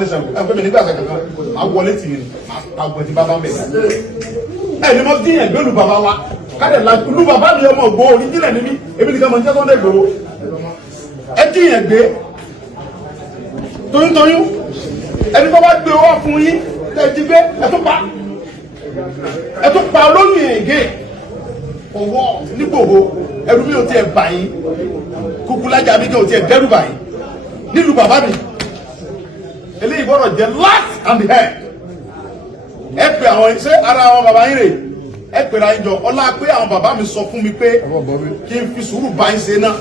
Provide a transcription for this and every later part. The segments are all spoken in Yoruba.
ní sẹ́wọ̀n ẹgbẹ́ mi nígbà kankan máa wọlé tì yín máa gbọ́n ti bàbá bẹ̀. Ẹni mo dín ẹgbẹ́ lu bàbá wa káde la lu bàbá mi ọmọ ògbó oníjìnlẹ̀ ní mi èmi nìkan mọ̀ ní jẹ́sọ́ndé gbòó. Ẹ dín ẹgbẹ́ toyúntoyún ẹni tó bá gbé owó fún yín ẹ jí gbé ẹ tún pa olóyún ẹ̀gẹ́ ọwọ́ nígbòho ẹrú mi ò tiẹ̀ bà yín kúkúlájà mi kẹ́ ò tiẹ̀ dẹ́rù bà yín nílùú bàbá mi eléyìí gbọ́dọ̀ jẹ́ last and the head ẹ pè àwọn ṣé ara àwọn bàbá yín rè ẹ pèrè ayé jọ ọlá pé àwọn bàbá mi sọ fún mi pé kí n fi sùúrù bá yín ṣe náà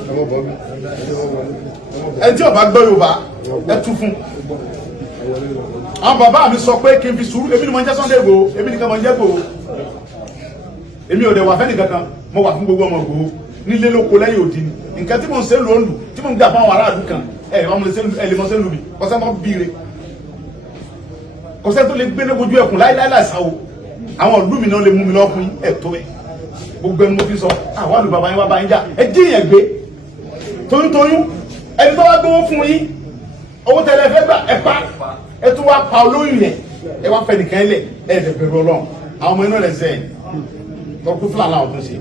ẹ tí ọba gbọ́ Yorùbá ẹ tú fún àwọn bàbá mi sọ pé kí n fi sùúrù èmi ni mo ń jẹ́ Sunday Igboho èmi nìkan mo ń jẹ́ Igboho èmi ò dẹ̀ wà fẹ́ni kankan mo wà fún gbogbo ọmọ Igboho nílé lóko lẹ́yìn òdì ni nǹkan tí mo ń ṣe lóòlù tí mo ń gbà fún àwọn aráàlú kan ẹ lè mọ sẹ́nu mi kọ́sẹ́ mọ́ bíire kọ́sẹ́ tó lè gbé ní ojú ẹkùn láíláí láìsáwó àwọn ìlú mi náà lè mú mi lọ fún ẹ̀tọ́ ẹ̀ gbogbo ẹni mo fi sọ àwọn àlù bàbá yín wá bá yín jà ẹ jí yẹn gbé toyúntoyún ẹni tó wá gbówó fún yín owó tẹlẹ fẹ́ gbà ẹ pa ẹ tún wá pa olóyún yẹn ẹ wá fẹ́ nìkan lẹ̀ ẹ dẹ̀ bẹ̀rù Ọlọ́run àwọn ọmọ iná rẹ̀ sẹ́yìn tọ́kú fúlàní àwọn tó ń ṣe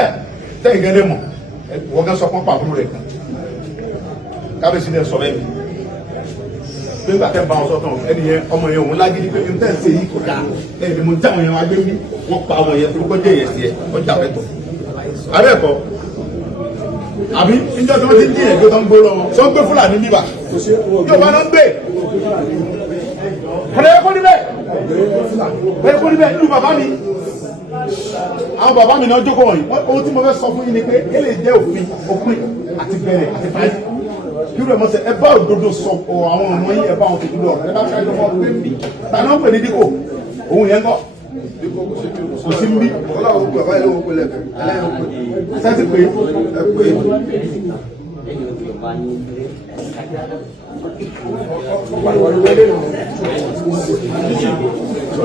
ẹ tẹ́yìn gẹ́lẹ́ mọ̀ wọ́n gán sọ pọ́n pàbúrò rẹ̀ kan kábíyèsí dẹ̀ sọ bẹ́ẹ̀ pé nígbà tẹ́ ń bá wọn sọ́tàn ẹni yẹn ọmọ yẹn òun lágídí pé n tẹ́ ń ṣe yìí kò dáa ẹni mo ń tẹ́ àwọn yẹn wá gbé mi wọ́n pa àwọn yẹn tó kọjá yẹn sí ẹ wọ́n jà fẹ́ tọ̀ abẹ́ ẹ̀kọ́ àbí níjọ́ tí wọ́n ti ń dín ẹ̀gbẹ́ tó ń gbó lọ́wọ́ tó ń gbé fúlàní níbà yóò bá náà ń gbé ẹ̀rẹ́ ẹ̀kọ́ níbẹ̀ ẹ̀kọ́ níbẹ̀ nínú bàbá mi àwọn bàbá mi náà jókòó wọ̀nyí ohun tí mo fẹ́ sọ fún yín ni pé kí lè jẹ́ òpin àti bẹ̀rẹ̀ àti fàáyì kí ló mọ̀ sẹ́ ẹ bá òdodo sọ àwọn ọmọ yín ẹ bá wọn tètè lọ ẹ bá fẹ́ lọ́wọ́ pé mi tàbí wọ́n pè ní dípò òun yẹn kọ́ kò sí ń bí. sẹ́ẹ̀tì pé ẹ pé.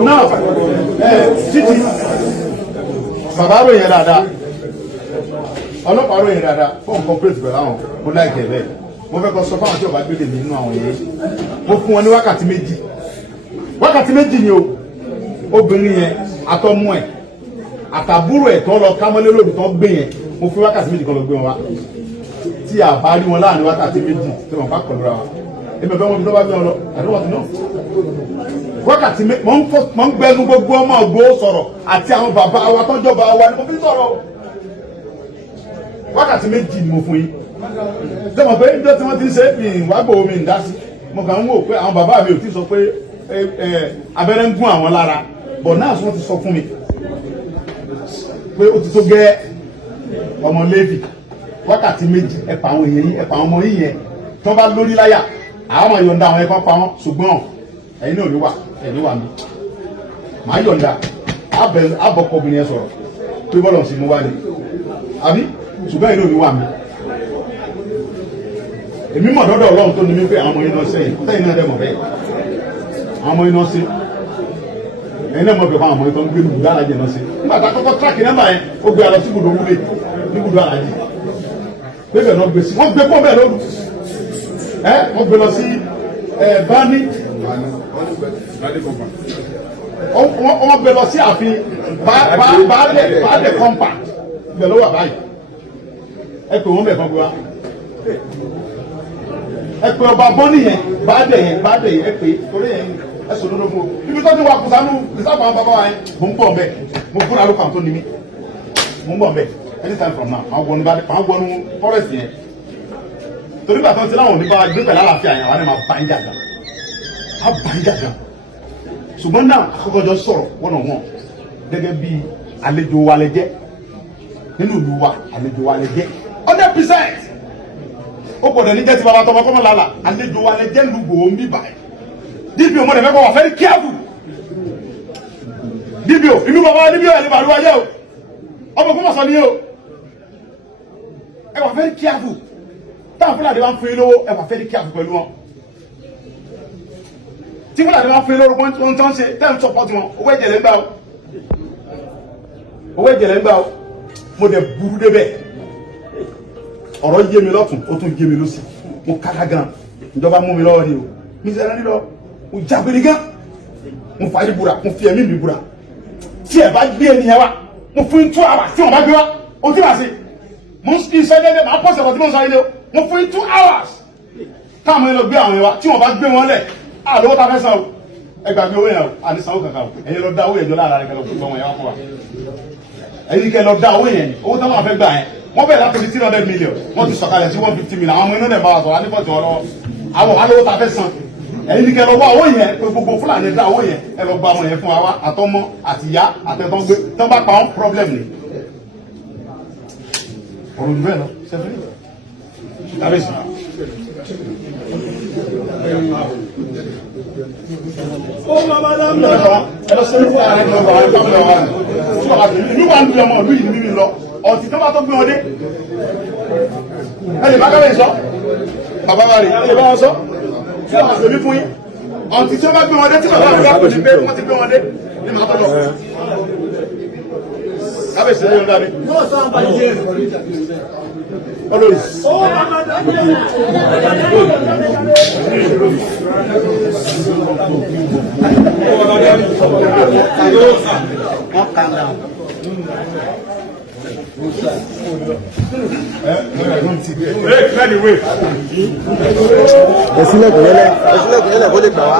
náà títí bàbá ròyìn dáadáa ọlọ́pàá ròyìn dáadáa fún corporate pẹ̀lú àwọn mo láìkẹ́ bẹ́ẹ̀ mo fẹ́ kọ́ sọ fáwọn tí ọba gbélé mi nínú àwọn yẹn mo fún wọn ní wákàtí méjì ni o obìnrin yẹn àtọmú ẹ àtàbúrò ẹ tó lọ kámọ́lé lórí tó gbé yẹn mo fún wákàtí méjì kan lọ gbé wọn wá tí a bá rí wọn láàrin wákàtí méjì tí wọn bá pẹ̀lú ra wa èmi ò fẹ́ wọn bí tó bá gbé wọn lọ àdúrà tó náà wákàtí mọ̀ ń gbẹnu gbogbo ọmọ Ìgbòho sọ̀rọ̀ àti àwọn bàbá wa tọ́jọba wa ni mo fi sọ̀rọ̀ wákàtí méjì ni mo fún yín dẹ́mọ̀ pé níjọ́ tí wọ́n ti ń ṣe ìwágbò omi ń dá sí mo kàn ń wò pé àwọn bàbá mi ò tí sọ pé abẹ́rẹ́ ń gún àwọn lára bọ̀ náà wọ́n ti sọ fún mi pé ó ti tó gẹ́ ọmọ Léfì wákàtí méjì ẹ̀pà àwọn èèyàn yìí ẹ̀pà àwọn ọmọ yìí yẹn tí wọ́n bá lórí láyà àwọn máa yọ̀ǹda àwọn ẹ̀kọ́ pa wọn ṣùgbọ́n ẹ̀yin náà ló wà ẹ̀yin wà mí màá yọ̀ǹda àbọ̀kọ̀ obìnrin yẹn sọ̀rọ̀ pé bọ́lọ̀ sí mo wá ní àbí ṣùgbọ́n ẹ̀yin náà ló wà mí èmi mọ̀ dọ́dọ̀ Ọlọ́run tó ní mí pé àwọn ọmọ iná sẹ́yìn sẹ́yìn náà dẹ̀ mọ̀ bẹ́ẹ̀ àwọn ọmọ iná sí ẹ̀yin náà mọ̀ bẹ́ẹ̀ fún àwọn ọmọ iná tó ń gbé ní ibùdó alájẹ náà sí nígbà tá a kọ́kọ́ tíráàkì nọ́mbà yẹn ó gbé alọ sí ibùdó wúlé ní ibùdó alájẹ pé bẹ́ẹ̀ náà gbé sí wọ́n gbé pọ́ bẹ́ẹ̀ lóru wọ́n gbé lọ sí bani wọ́n gbé lọ sí ààfin baálẹ̀ kọ́mpà ibẹ̀ ló wà báyìí ẹ pè wọ́n bẹ̀ fọ́n gbé wa ẹ pè ọba bọ́ọ̀nì yẹn baálẹ̀ yẹn ẹ pè torí yẹn ẹ sọ lọ́dọ̀ fún o ibi tó ti wà kùsánú ìsáfà àwọn bàbá wa yẹn mo ń bọ̀ mbẹ́ mo fúnra ló kàn tó ní mi mo ń bọ̀ mbẹ́ anytime from now àwọn gbọ́nú forest yẹn torí bàtà tí láwọn oníbà gbé pẹ̀lú àlàáfíà yẹn àwọn ẹ̀ máa bá ń jà gan á bá ń jà gan ṣùgbọ́n náà àkọ́kọ́jọ sọ̀rọ̀ wọ́nà wọn gẹ́gẹ́ bí àlejò wa lẹ jẹ́ nínú ìlú wa àlejò wa lẹ jẹ́ 100% ó gbọ́dọ̀ ní jẹ́ ti bàbá tọmọ kọ́mọ làlà àlejò wa lẹ jẹ́ ìlú Ìgbòho ń bí báyìí DPO mo lè fẹ́ kọ́ wà very careful DPO ìlú bàbá DPO ẹ̀ lè bàrú wáyé o ọmọ kó mọ̀ sọ ní o ẹ wà very careful táwọn Fúlàní bá ń fún yín lówó ẹ wà very careful pẹ̀lú wọn tí Fúlàní bá ń fún yín lórúkọ tó ń tán ṣe tẹ́ ń sọpọ́tì wọn owó ẹ̀jẹ̀ lẹ́ ń gbà o owó ẹ̀jẹ̀ lẹ́ ń gbà o mo dẹ̀ burú débẹ̀ ọ̀rọ̀ yé mi lọ́tún ó tún yé mi lọ́sì mo kára gan ìjọba mú mi lọ́wọ́ ni o mi sẹ́ra nílọ mo jágbére gan mo fàáyé búra mo fi ẹ̀mí mi búra tí ẹ bá gbé ènìyàn wa mo fún 2 hours tí wọn bá gbé wa o tí wàá ṣe mo ń sọ déédéé màá pọ̀ sẹ̀kọ̀ tí mo ń sọ ayé lé o mo fún 2 hours táwọn ẹlọ gbé àwọn yẹn wa tí wọn bá gbé wọn lẹ̀ àlówó ta fẹ́ san o ẹ gbàgbé owó yẹn o àní sanwó kankan o ẹ̀yin lọ dá owó yẹn jọ lára rẹ̀ kẹlẹ́ fún ọmọ yẹn wá fún wa ẹ̀yin kẹ lọ dá owó yẹn owó táwọn afẹ́ gbà yẹn wọ́n bẹ̀rẹ̀ láti 300 million wọ́n ti sọ̀kalẹ̀ sí 150 million àwọn ọmọ inú dẹ̀ bá wa sọ̀rọ̀ alẹ́ fọ́ọ̀tì wọn lọ́wọ́ àwọn alówó ta fẹ́ san ẹ̀yin ní kẹ lọ wá owó yẹn pé gbogbo Fúlàní dá owó yẹn ẹ lọ gba ọmọ yẹn fún wa àtọmọ àtìyá àtẹtọ́ gbé tí wọ́n bá pa wọn problem ni ọ̀rọ̀ ìlú ẹ̀ lọ sẹ́fẹ́ kábíyèsí. Ó máa bá dá mi lọ. Ẹ lọ sẹ́yìn fún ààrẹ lọ́wọ́ àwọn ìfọ̀mù lọ́wọ́ rẹ̀. Ìlú wa ń lu ọmọ ìlú yìí mímí lọ. Ọ̀tí tó bá tó gbé wọn dé. Ẹ lè bá kábíyèsí sọ. Bàbá wa rè é lè bá wọn sọ. Kí wọ́n máa tẹ̀lé fún yín. Ọ̀tí tó bá gbé wọn dé tí bàbá mi bá kò ní gbé wọ́n ti gbé wọn dé. Ní màá tọ́ lọ. Kábíyèsí lẹ́yìn ọ̀dà mi. Olórí. Ẹ̀sílẹ̀kùn yẹlẹ̀ kó lè gbà wá.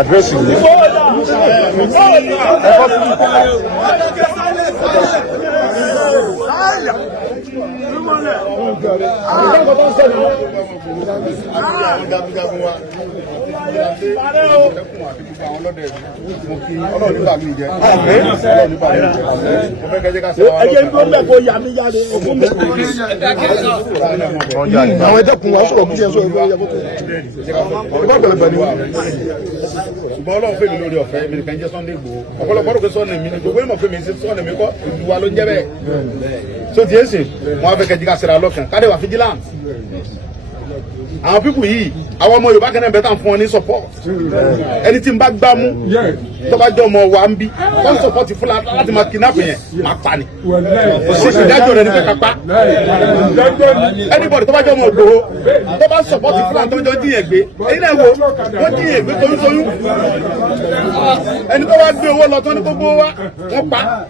Addressing you. Àwọn ẹ̀dẹ́kun wa sọ̀rọ̀ bí ẹ sọ ìgbà ìyàwó kan. Ṣùgbọ́n Ọlọ́run fèmí lórí ọ̀fẹ́ mi nìkan jẹ́ Sunday Igboho ọ̀pọ̀lọpọ̀ rò pé sọ́ọ̀nì mi ni gbogbo ìmọ̀ pé mi sọ́ọ̀nì mi kọ́ ìlú wa ló ń jẹ́ bẹ́ẹ̀. So ti ẹ̀sìn wọn á fẹ́ kẹ́jí ká ṣera lọ́kàn ká dé wà vigilant. Àwọn pípù yìí àwọn ọmọ Yorùbá kan náà bẹ́ẹ̀ tà ń fún wọn ní support. Ẹni tí ń bá gbá mú tó bá jẹ́ ọmọ wa ń bí wọ́n ń support Fúlàní láti máa kidnap yẹn máa pa ni. Òṣìṣẹ́ ìdájọ́ rẹ̀ ní pẹ́ kápá. Anybody tó bá jẹ́ ọmọ Ìgbòho tó bá support Fúlàní tó ń jọ jíyàn gbé èyí náà wo wọ́n jíyàn gbé toyúntoyún. Ẹni tó wá gbé owó lọ tán ní gbogbo wa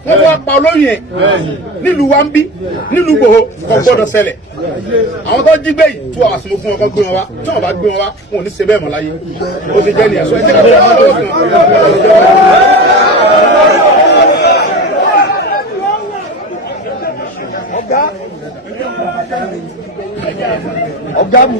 wọ́n wá pa olóyè nílùú wa ń bí nílùú Ìgbòho kò gbọ́dọ̀ ṣẹlẹ̀. Àwọn tó jí gbé yìí 2 hours mo fún wọn kó gbé wọn wá tí wọn bá gbé wọn wá wọn ò ní ṣe bẹ́ẹ̀ mọ́ láyé ó ti jẹ́ nìyẹn sọ ẹ jẹ́ ká fẹ́ wọn lọ́wọ́ kan. Ọ̀gá mi.